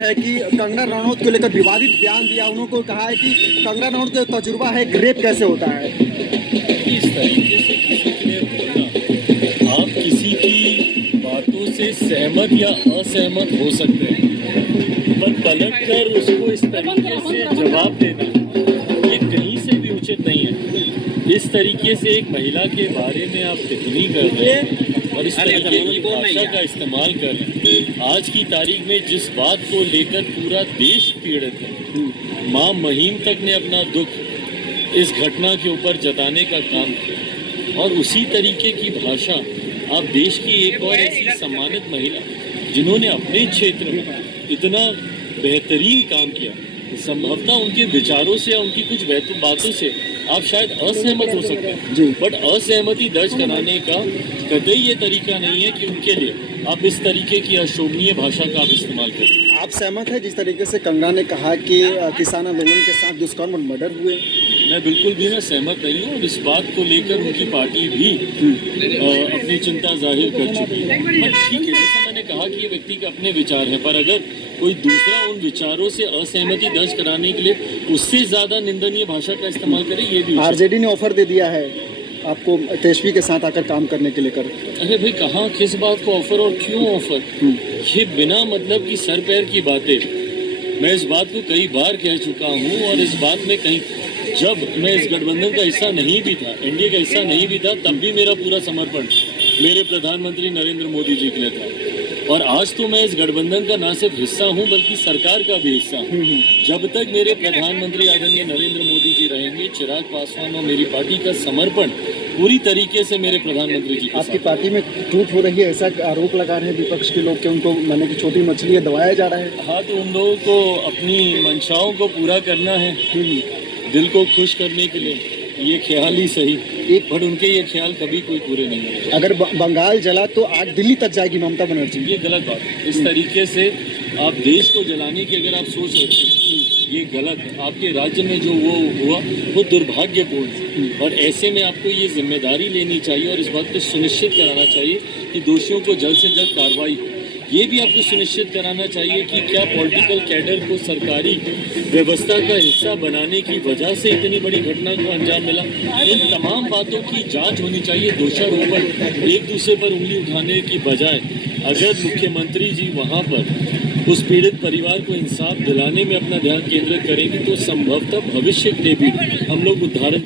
है कि कंगना रनौत को लेकर विवादित बयान दिया। उन्होंने कहा है कि कंगना रनौत का तजुर्बा है, रेप कैसे होता है। इस तरीके से किसी के लिए बोलना, आप किसी की बातों से सहमत या असहमत हो सकते हैं, पर पलट कर उसको इस तरीके से जवाब देना ये कहीं से भी उचित नहीं है। इस तरीके से एक महिला के बारे में आप टिप्पणी कर रहे हैं और इस तरीके की भाषा का इस्तेमाल कर रहे हैं। आज की तारीख में जिस बात को लेकर पूरा देश पीड़ित है, माँ महीम तक ने अपना दुख इस घटना के ऊपर जताने का काम किया, और उसी तरीके की भाषा आप देश की एक और ऐसी सम्मानित महिला जिन्होंने अपने क्षेत्र में इतना बेहतरीन काम किया, संभवतः उनके विचारों से या उनकी कुछ बातों से आप शायद असहमत हो सकते हैं, बट असहमति दर्ज कराने का कतई ये तरीका नहीं है कि उनके लिए आप इस तरीके की अशोभनीय भाषा का आप इस्तेमाल करें। आप सहमत है जिस तरीके से कंगना ने कहा कि किसान आंदोलन के साथ दुष्कर्म और मर्डर हुए? मैं बिल्कुल भी मैं सहमत नहीं हूँ और इस बात को लेकर उनकी पार्टी भी अपनी चिंता जाहिर कर चुकी है। बट ठीक है, जैसा मैंने कहा कि ये व्यक्ति के अपने विचार हैं, पर अगर कोई दूसरा उन विचारों से असहमति दर्ज कराने के लिए उससे ज़्यादा निंदनीय भाषा का इस्तेमाल करे, ये भी आरजेडी ने ऑफर दे दिया है आपको तेजस्वी के साथ आकर काम करने के लिए कर। अरे भाई, कहाँ किस बात को ऑफर और क्यों ऑफर? ये बिना मतलब की सर पैर की बातें। मैं इस बात को कई बार कह चुका हूँ और इस बात में कहीं जब मैं इस गठबंधन का हिस्सा नहीं भी था, एनडीए का हिस्सा नहीं भी था, तब भी मेरा पूरा समर्पण मेरे प्रधानमंत्री नरेंद्र मोदी जी के लिए था। और आज तो मैं इस गठबंधन का न सिर्फ हिस्सा हूं बल्कि सरकार का भी हिस्सा हूं। जब तक मेरे प्रधानमंत्री आदरणीय नरेंद्र मोदी जी रहेंगे, चिराग पासवान और मेरी पार्टी का समर्पण पूरी तरीके से मेरे प्रधानमंत्री जी। आपकी पार्टी में टूट हो रही है ऐसा आरोप लगा रहे हैं विपक्ष के लोग कि उनको माने की छोटी मछली है दबाया जा रहा है। हाँ, तो उन लोगों को अपनी मंशाओं को पूरा करना है, दिल को खुश करने के लिए ये ख्याल ही सही, बट उनके ये ख्याल कभी कोई पूरे नहीं होंगे। अगर बंगाल जला तो आग दिल्ली तक जाएगी ममता बनर्जी, ये गलत बात है। इस तरीके से आप देश को जलाने की अगर आप सोच रखते हैं, ये गलत है। आपके राज्य में जो वो हुआ वो दुर्भाग्यपूर्ण है, और ऐसे में आपको ये जिम्मेदारी लेनी चाहिए और इस बात को सुनिश्चित कराना चाहिए कि दोषियों को जल्द से जल्द कार्रवाई हो। ये भी आपको सुनिश्चित कराना चाहिए कि क्या पॉलिटिकल कैडर को सरकारी व्यवस्था का हिस्सा बनाने की वजह से इतनी बड़ी घटना को अंजाम मिला। इन तमाम बातों की जांच होनी चाहिए। दोषारोपण एक दूसरे पर उंगली उठाने की बजाय अगर मुख्यमंत्री जी वहाँ पर उस पीड़ित परिवार को इंसाफ दिलाने में अपना ध्यान केंद्रित करेंगे तो संभवतः भविष्य के भी हम लोग उदाहरण